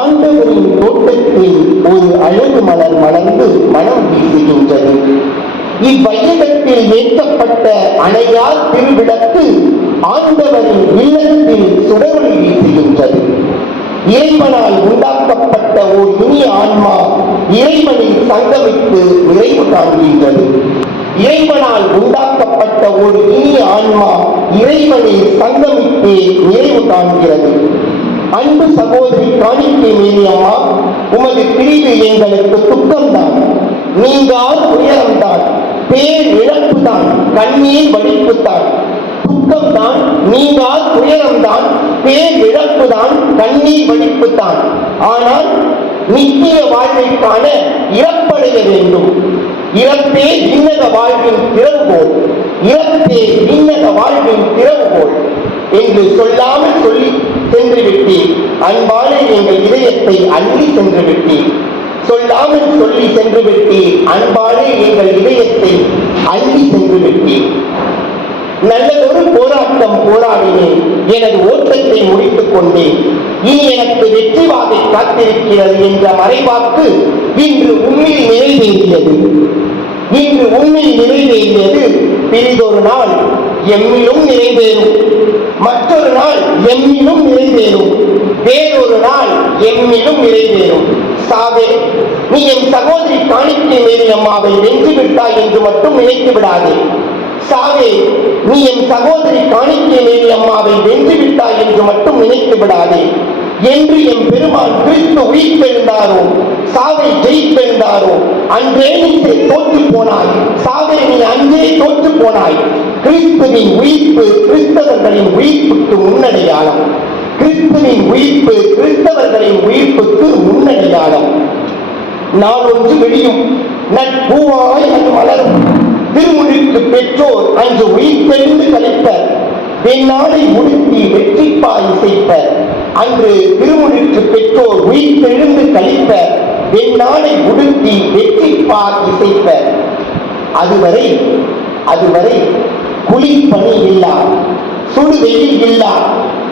ஆண்டவரின் தோட்டத்தில் ஒரு அழகு மலர் மலர்ந்து மனம் வீசுகின்றது. இவ்வையகத்தில் ஏற்கப்பட்ட அணையார் திருவிளக்கு ஆண்டவரின் இல்லத்தில் சுடரொளி வீசுகின்றது. இறைவனால் உண்டாக்கப்பட்ட ஓர் இனிய ஆன்மா இறைவனில் சங்கமித்து நிறைவு காண்கின்றது. இறைவனால் உண்டாக்கப்பட்ட ஒரு இனிய ஆன்மா இறைவனில் சங்கமித்து நிறைவு காண்கிறது. அன்பு சகோதரி காணிக்கை மேலியம்மா உமது பிரிவு எங்களுக்கு துக்கம்தான். நீங்கால் துயரம்தான். பேர் இழப்புதான். கண்ணீர் வடிப்புத்தான் துக்கம்தான் நீங்கால் துயரம்தான். பேர் இழப்புதான் கண்ணீர் வடிப்புத்தான் ஆனால் நித்திய வாழ்வைக்கான இறப்படைய வேண்டும். இறப்பே இன்னத வாழ்வின் திறவுகோள் இறப்பே இன்னத வாழ்வின் திறவுகோள் என்று சொல்லாமல் சென்று விட்டீர் அன்பாலே எங்கள் இதயத்தை அள்ளி சென்று விட்டீர் சொல்லாமல் சொல்லி சென்று விட்டீர் அன்பாலே எங்கள் இதயத்தை அள்ளி சென்று விட்டீர் நல்லதொரு போராட்டம் போராடினேன். எனது ஓட்டத்தை முடித்துக் கொண்டேன். இனி எனக்கு வெற்றி வாகை காத்திருக்கிறது என்ற மறைவாக்கு இன்று உண்மையில் நிறைவேறியது. இன்று உண்மையில் நிறைவேறியது பிரிதொரு நாள் எம்மிலும் நிறைவேறும். மற்றொரு நாள் எம்மிலும் நிறைவேறும். வேறொரு நாள் எம்மிலும் நிறைவேறும். சாவே நீ என் சகோதரி காணிக்கை மேரி அம்மாவை வென்று விட்டாய் என்று மட்டும் நினைத்து விடாதே. சாவே நீ என் சகோதரி காணிக்கை மேரி அம்மாவை வென்று விட்டாய் என்று மட்டும் நினைத்து விடாதே. என்று என் பெருமாள் கிறிஸ்து உயிர்ப்பெழுந்தாரோ சாவை ஜெயிப்பெழுந்தாரோ அன்றே நீ தோற்று போனாய். சாவை நீ அன்றே தோற்று போனாய். கிறிஸ்துவின் உயிர்ப்பு கிறிஸ்தவர்களின் உயிர்ப்புக்கு முன்னடையாளம் கிறிஸ்துவின் உயிர்ப்பு கிறிஸ்தவர்களின் உயிர்ப்புக்கு முன்னடையாளம் நாள் ஒன்று வெளியும் நட்பூவாய் அது மலரும். திருமுழுக்கு பெற்றோர் அன்று உயிர்த்தெழுந்து கலைப்பர் வெண்ணாடை முடித்தி வெற்றிப்பாய் இசைப்பர் அன்று திருமுழுக்கு பெற்றோர் உயிர்த்தெழுந்து கழிப்ப வெண்ணாடை உடுத்தி வெற்றிப்பாய் இசைப்பர் அதுவரை அதுவரை குளிப்பணி இல்லா சுடுவெயில் இல்லா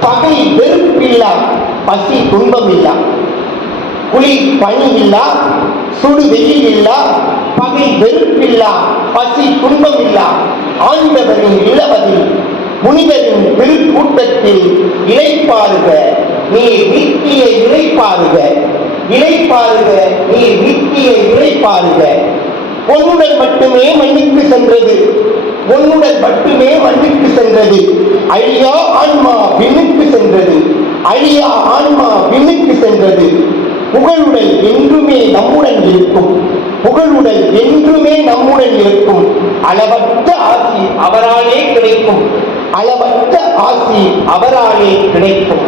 பகை வெறுப்பில்லா பசி துன்பம் இல்லா. குளி பணி இல்லா சுடு வெயில் இல்லா பகை வெறுப்பில்லா பசி துன்பம் இல்லா. ஆண்டவரின் இளவதில் புனிதரின் பெருக்கூட்டத்தில் இழைப்பாருக நீ வீட்டிய இழைப்பாருக இழைப்பாருக நீ வீட்டிய இழைப்பாருக பொன்னுடன் மட்டுமே மன்னிப்பு சென்றது பொண்ணுடன் மட்டுமே மன்னிப்பு சென்றது. அழியா ஆன்மா விண்ணுக்கு சென்றது அழியா ஆன்மா விண்ணுக்கு சென்றது. புகழுடல் என்றுமே நம்முடன் இருக்கும் புகழுடல் என்றுமே நம்முடன் இருக்கும். அளவற்ற ஆசி அவராலே கிடைக்கும். அளவற்ற ஆசி அவராலே கிடைக்கும்.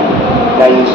நன்றி.